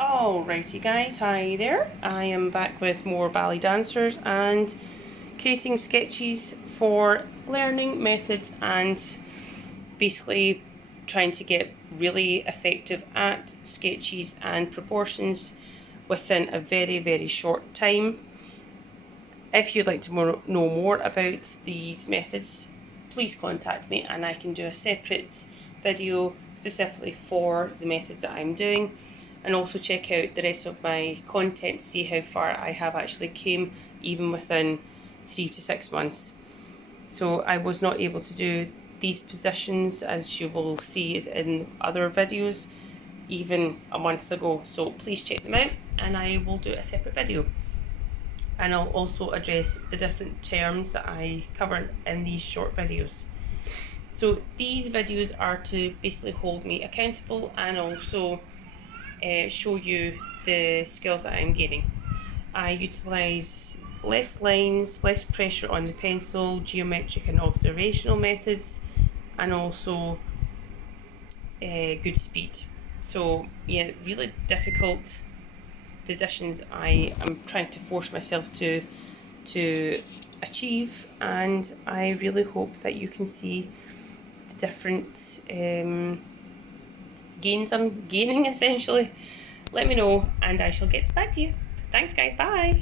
Alrighty guys, hi there. I am back with more ballet dancers and creating sketches for learning methods and basically trying to get really effective at sketches and proportions within a very short time. If you'd like to know more about these methods, please contact me and I can do a separate video specifically for the methods that I'm doing, and also check out the rest of my content to see how far I have actually came even within 3 to 6 months. So I was not able to do these positions, as you will see in other videos, even a month ago, so please check them out and I will do a separate video. And I'll also address the different terms that I cover in these short videos. So these videos are to basically hold me accountable and also show you the skills that I'm gaining. I utilise less lines, less pressure on the pencil, geometric and observational methods, and also good speed. So yeah, really difficult positions I am trying to force myself to achieve, and I really hope that you can see the different gains I'm gaining essentially. Let me know and I shall get back to you. Thanks guys, bye.